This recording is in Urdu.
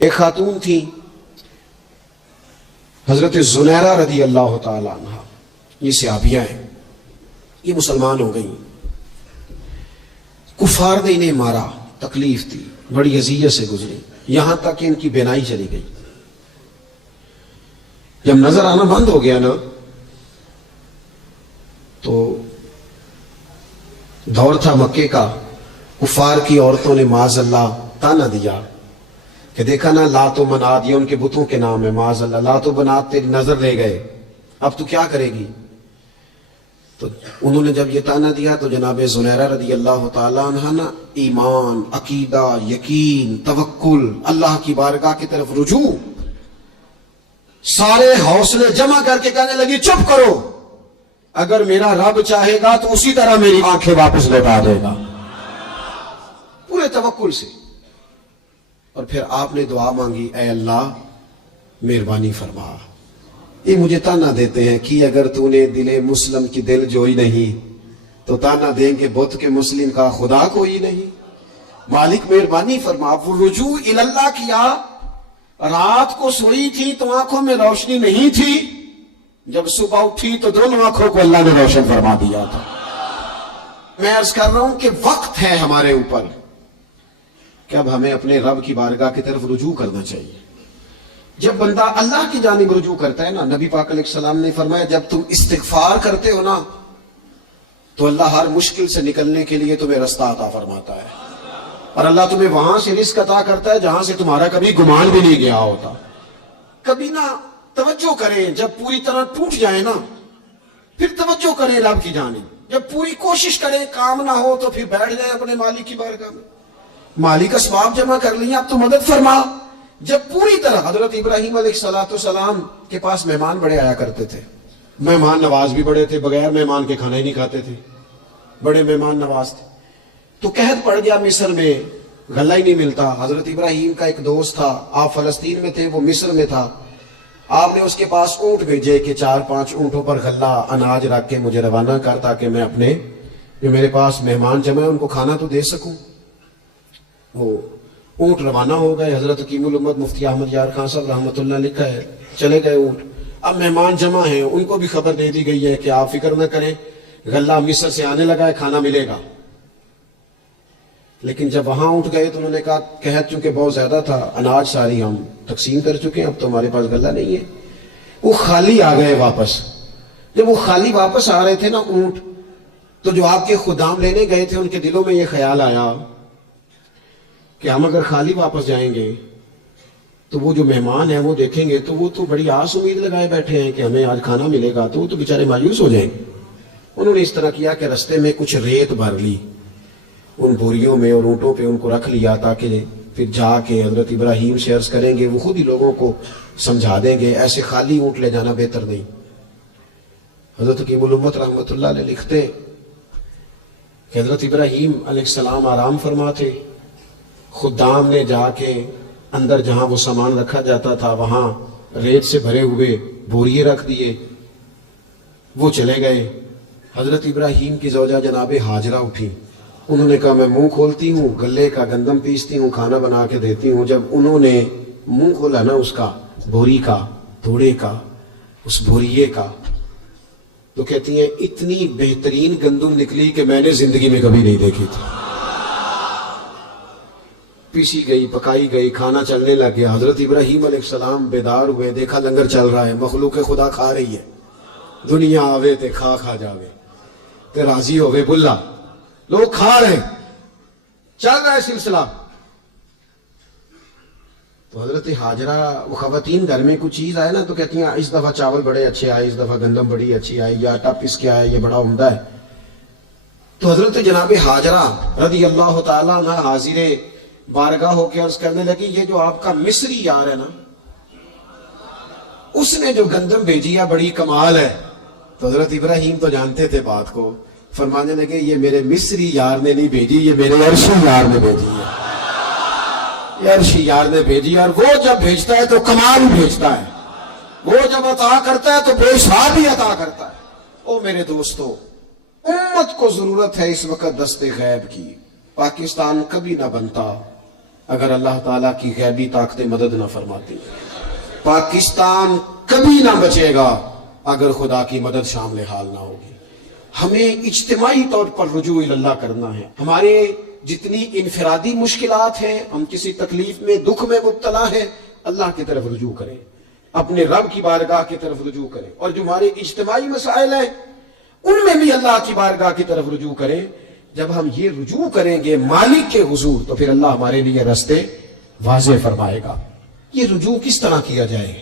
ایک خاتون تھی حضرت زنیرہ رضی اللہ تعالی عنہ، یہ صحابیہ ہیں، یہ مسلمان ہو گئیں، کفار نے انہیں مارا، تکلیف تھی، بڑی اذیت سے گزری، یہاں تک کہ ان کی بینائی چلی گئی۔ جب نظر آنا بند ہو گیا نا تو دور تھا مکے کا، کفار کی عورتوں نے معاذ اللہ تانا دیا کہ دیکھا نا لات و منات، یہ ان کے بتوں کے نام ہے، معاذ اللہ لات و منات تیری نظر لے گئے، اب تو کیا کرے گی؟ تو انہوں نے جب یہ تانا دیا تو جناب زنیرہ رضی اللہ تعالیٰ عنہ نا ایمان، عقیدہ، یقین، توکل، اللہ کی بارگاہ کی طرف رجوع، سارے حوصلے جمع کر کے کہنے لگی چپ کرو، اگر میرا رب چاہے گا تو اسی طرح میری آنکھیں واپس لوٹا دے گا، پورے توکل سے۔ اور پھر آپ نے دعا مانگی، اے اللہ مہربانی فرما، یہ مجھے تانا دیتے ہیں کہ اگر تو نے دل مسلم کی دل جوئی نہیں تو تانا دیں گے بت کے مسلم کا خدا کوئی نہیں، مالک مہربانی فرما۔ وہ رجوع اللہ کیا، رات کو سوئی تھی تو آنکھوں میں روشنی نہیں تھی، جب صبح اٹھی تو دونوں آنکھوں کو اللہ نے روشن فرما دیا تھا۔ میں عرض کر رہا ہوں کہ وقت ہے ہمارے اوپر کہ اب ہمیں اپنے رب کی بارگاہ کی طرف رجوع کرنا چاہیے۔ جب بندہ اللہ کی جانب رجوع کرتا ہے نا، نبی پاک علیہ السلام نے فرمایا جب تم استغفار کرتے ہو نا تو اللہ ہر مشکل سے نکلنے کے لیے تمہیں رستہ عطا فرماتا ہے، اور اللہ تمہیں وہاں سے رزق عطا کرتا ہے جہاں سے تمہارا کبھی گمان بھی نہیں گیا ہوتا۔ کبھی نہ توجہ کریں، جب پوری طرح ٹوٹ جائے نا پھر توجہ کریں رب کی جانب، جب پوری کوشش کریں کام نہ ہو تو پھر بیٹھ جائیں اپنے مالک کی بارگاہ میں، مالک اسباب جمع کر لیں، اب تو مدد فرما۔ جب پوری طرح حضرت ابراہیم علیہ السلام کے پاس مہمان بڑے آیا کرتے تھے، مہمان نواز بھی بڑے تھے، بغیر مہمان کے کھانا ہی نہیں کھاتے تھے، بڑے مہمان نواز تھے۔ تو قحط پڑ گیا مصر میں، غلہ ہی نہیں ملتا۔ حضرت ابراہیم کا ایک دوست تھا، آپ فلسطین میں تھے، وہ مصر میں تھا، آپ نے اس کے پاس اونٹ بھیجے کہ 4-5 اونٹوں پر غلہ اناج رکھ کے مجھے روانہ کر تاکہ میں اپنے جو میرے پاس مہمان جمع ہے ان کو کھانا تو دے سکوں۔ وہ اونٹ روانہ ہو گئے، حضرت حکیم الامت مفتی احمد یار خان صاحب رحمۃ اللہ لکھا ہے، چلے گئے اونٹ۔ اب مہمان جمع ہیں، ان کو بھی خبر دے دی گئی ہے کہ آپ فکر نہ کریں، غلہ مصر سے آنے لگا ہے، کھانا ملے گا۔ لیکن جب وہاں اونٹ گئے تو انہوں نے کہا قحط چونکہ بہت زیادہ تھا، اناج ساری ہم تقسیم کر چکے ہیں، اب تو ہمارے پاس غلہ نہیں ہے۔ وہ خالی آ گئے واپس۔ جب وہ خالی واپس آ رہے تھے نا اونٹ، تو جو آپ کے خدام لینے گئے تھے ان کے دلوں میں یہ خیال آیا کہ ہم اگر خالی واپس جائیں گے تو وہ جو مہمان ہیں وہ دیکھیں گے تو وہ تو بڑی آس امید لگائے بیٹھے ہیں کہ ہمیں آج کھانا ملے گا، تو وہ تو بیچارے مایوس ہو جائیں گے۔ انہوں نے اس طرح کیا کہ رستے میں کچھ ریت بھر لی ان بوریوں میں اور اونٹوں پہ ان کو رکھ لیا تاکہ پھر جا کے حضرت ابراہیم سے عرض کریں گے، وہ خود ہی لوگوں کو سمجھا دیں گے، ایسے خالی اونٹ لے جانا بہتر نہیں۔ حضرت حکیم الامت رحمۃ اللہ علیہ لکھتے کہ حضرت ابراہیم علیہ السلام آرام فرما تھے، خدام نے جا کے اندر جہاں وہ سامان رکھا جاتا تھا وہاں ریت سے بھرے ہوئے بوریے رکھ دیے، وہ چلے گئے۔ حضرت ابراہیم کی زوجہ جناب ہاجرہ اٹھی، انہوں نے کہا میں منہ کھولتی ہوں، گلے کا گندم پیستی ہوں، کھانا بنا کے دیتی ہوں۔ جب انہوں نے منہ کھولا نا اس کا، بوری کا، توڑے کا، اس بوریے کا، تو کہتی ہیں اتنی بہترین گندم نکلی کہ میں نے زندگی میں کبھی نہیں دیکھی تھی۔ پیسی گئی، پکائی گئی، کھانا چلنے لگ گیا۔ حضرت ابراہیم علیہ السلام بیدار ہوئے، دیکھا لنگر چل رہا ہے، مخلوق خدا کھا رہی ہے، دنیا آوے تے کھا جاوے تے راضی ہوئے بلا، لوگ کھا رہے، چل رہا ہے سلسلہ۔ تو حضرت ہاجرہ، وہ خواتین گھر میں کچھ چیز آئے نا تو کہتی ہیں اس دفعہ چاول بڑے اچھے آئے، اس دفعہ گندم بڑی اچھی آئی، یا آٹا پس کے آئے، یہ بڑا عمدہ ہے۔ تو حضرت جناب ہاجرہ رضی اللہ تعالیٰ عنہ حاضر بارگاہ ہو کے عرض کرنے لگی، یہ جو آپ کا مصری یار ہے نا، اس نے جو گندم بھیجی ہے بڑی کمال ہے۔ تو حضرت ابراہیم تو جانتے تھے بات کو، فرمانے لگے یہ میرے مصری یار نے نہیں بھیجی، یہ میرے عرشی یار نے بھیجی ہے، یہ عرشی یار نے بھیجی، اور وہ جب بھیجتا ہے تو کمال بھیجتا ہے، وہ جب عطا کرتا ہے تو بے حساب ہی عطا کرتا ہے۔ او میرے دوستو، امت کو ضرورت ہے اس وقت دست غیب کی۔ پاکستان کبھی نہ بنتا اگر اللہ تعالیٰ کی غیبی طاقتیں مدد نہ فرماتی. پاکستان کبھی نہ بچے گا اگر خدا کی مدد شامل حال نہ ہوگی. ہمیں اجتماعی طور پر رجوع اللہ کرنا ہے. ہمارے جتنی انفرادی مشکلات ہیں، ہم کسی تکلیف میں دکھ میں مبتلا ہیں، اللہ کی طرف رجوع کریں، اپنے رب کی بارگاہ کی طرف رجوع کریں. اور جو ہمارے اجتماعی مسائل ہیں ان میں بھی اللہ کی بارگاہ کی طرف رجوع کریں. جب ہم یہ رجوع کریں گے مالک کے حضور تو پھر اللہ ہمارے لیے راستے واضح فرمائے گا. یہ رجوع کس طرح کیا جائے؟